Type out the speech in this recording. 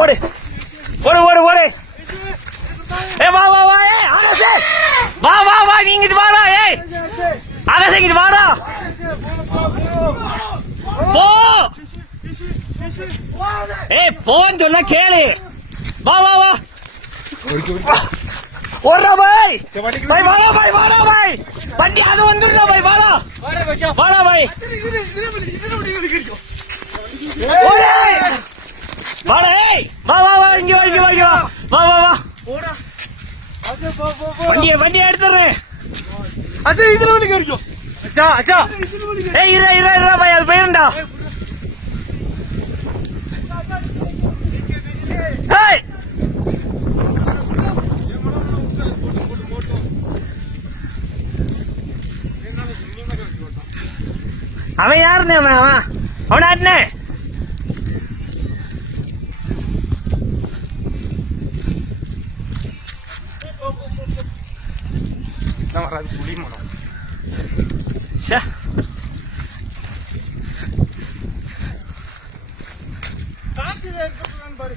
ஓடு ஓடு ஓடு ஓடு. ஏ வா வா வா. ஏ ஆகாஷ் வா வா வா. நீ இங்கிட்டு வாடா. ஏய் ஆகாஷ் இங்கிட்டு வாடா. போ. ஏய் போன்னு சொன்னா கேளு. வா வா வா. ஓடுறா பாய். பாய் வாடா பாய் வாடா பாய். வண்டி அது வந்துடுறா பாய் வாடா. வாடா பாய். வாடா. ஏய் வா வா வா. இங்க வா இங்க வா இங்க வா. வா வா வா. வண்டியை எடுத்துறேன். அச்சா இதுல வண்டி கிடைக்கும். அச்சா அச்சா. ஏய் இரா இரா இரா பாய். அது போயிருண்டா. ஏய் அவன் யாருன்னு அவன் அவன் ஆட்டினே. பாரு